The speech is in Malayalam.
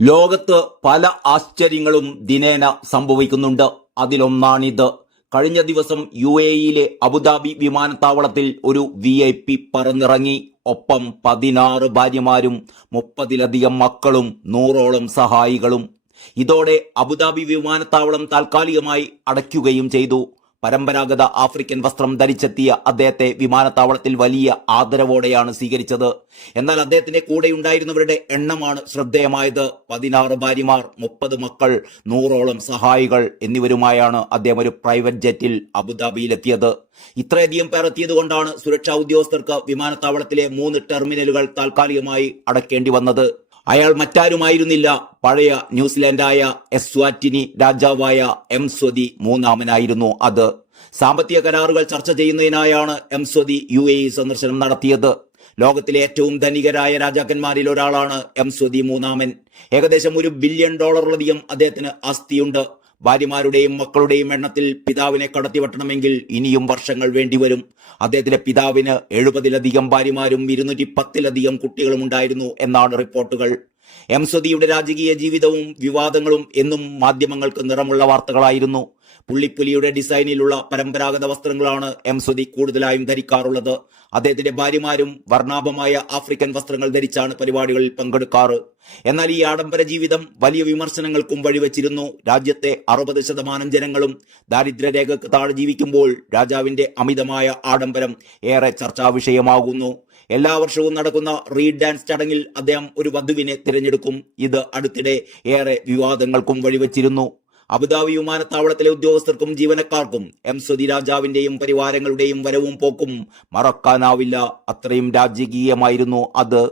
ലോകത്ത് പല ആശ്ചര്യങ്ങളും ദിനേന സംഭവിക്കുന്നുണ്ട്. അതിലൊന്നാണിത്. കഴിഞ്ഞ ദിവസം UAE-യിലെ അബുദാബി വിമാനത്താവളത്തിൽ ഒരു VIP പറന്നിറങ്ങി. ഒപ്പം 16 ഭാര്യമാരും 30-ലധികം മക്കളും 100ഓളം സഹായികളും. ഇതോടെ അബുദാബി വിമാനത്താവളം താൽക്കാലികമായി അടയ്ക്കുകയും ചെയ്തു. പരമ്പരാഗത ആഫ്രിക്കൻ വസ്ത്രം ധരിച്ചെത്തിയ അദ്ദേഹത്തെ വിമാനത്താവളത്തിൽ വലിയ ആദരവോടെയാണ് സ്വീകരിച്ചത്. എന്നാൽ അദ്ദേഹത്തിന്റെ കൂടെയുണ്ടായിരുന്നവരുടെ എണ്ണമാണ് ശ്രദ്ധേയമായത്. 16 ഭാര്യമാർ, 30 മക്കൾ, 100ഓളം സഹായികൾ എന്നിവരുമായാണ് അദ്ദേഹം ഒരു പ്രൈവറ്റ് ജെറ്റിൽ അബുദാബിയിലെത്തിയത്. ഇത്രയധികം പേർ എത്തിയതുകൊണ്ടാണ് സുരക്ഷാ ഉദ്യോഗസ്ഥർക്ക് വിമാനത്താവളത്തിലെ 3 ടെർമിനലുകൾ താൽക്കാലികമായി അടയ്ക്കേണ്ടി വന്നത്. അയാൾ മറ്റാരുമായിരുന്നില്ല, പഴയ ന്യൂസിലാൻഡായ എസ്വാറ്റിനി രാജാവായ എംസ്വതി മൂന്നാമനായിരുന്നു അത്. സാമ്പത്തിക കരാറുകൾ ചർച്ച ചെയ്യുന്നതിനായാണ് എംസ്വതി UAE സന്ദർശനം നടത്തിയത്. ലോകത്തിലെ ഏറ്റവും ധനികരായ രാജാക്കന്മാരിൽ ഒരാളാണ് എംസ്വതി മൂന്നാമൻ. ഏകദേശം $1 ബില്യൺ അദ്ദേഹത്തിന് ആസ്തിയുണ്ട്. ഭാര്യമാരുടെയും മക്കളുടെയും എണ്ണത്തിൽ പിതാവിനെ കടത്തിവെട്ടണമെങ്കിൽ ഇനിയും വർഷങ്ങൾ വേണ്ടിവരും. അദ്ദേഹത്തിന്റെ പിതാവിന് 70-ലധികം ഭാര്യമാരും 210-ലധികം കുട്ടികളും ഉണ്ടായിരുന്നു എന്നാണ് റിപ്പോർട്ടുകൾ. എംസ്വതിയുടെ രാജകീയ ജീവിതവും വിവാദങ്ങളും എന്നും മാധ്യമങ്ങൾക്ക് നിറമുള്ള വാർത്തകളായിരുന്നു. പുള്ളിപ്പുലിയുടെ ഡിസൈനിലുള്ള പരമ്പരാഗത വസ്ത്രങ്ങളാണ് എംസ്വതി കൂടുതലായും ധരിക്കാറുള്ളത്. അദ്ദേഹത്തിന്റെ ഭാര്യമാരും വർണ്ണാഭമായ ആഫ്രിക്കൻ വസ്ത്രങ്ങൾ ധരിച്ചാണ് പരിപാടികളിൽ പങ്കെടുക്കാറ്. എന്നാൽ ഈ ആഡംബര ജീവിതം വലിയ വിമർശനങ്ങൾക്കും വഴിവെച്ചിരുന്നു. രാജ്യത്തെ 60% ജനങ്ങളും ദാരിദ്ര്യരേഖക്ക് താഴെ ജീവിക്കുമ്പോൾ രാജാവിന്റെ അമിതമായ ആഡംബരം ഏറെ ചർച്ചാ വിഷയമാകുന്നു. എല്ലാ വർഷവും നടക്കുന്ന റീഡ് ഡാൻസ് ചടങ്ങിൽ അദ്ദേഹം ഒരു വധുവിനെ തിരഞ്ഞെടുക്കും. ഇത് അടുത്തിടെ ഏറെ വിവാദങ്ങൾക്കും വഴിവെച്ചിരുന്നു. അബുദാബി വിമാനത്താവളത്തിലെ ഉദ്യോഗസ്ഥർക്കും ജീവനക്കാർക്കും എംസ്വതി രാജാവിന്റെയും പരിവാരങ്ങളുടെയും വരവും പോക്കും മറക്കാനാവില്ല. അത്രയും രാജകീയമായിരുന്നു അത്.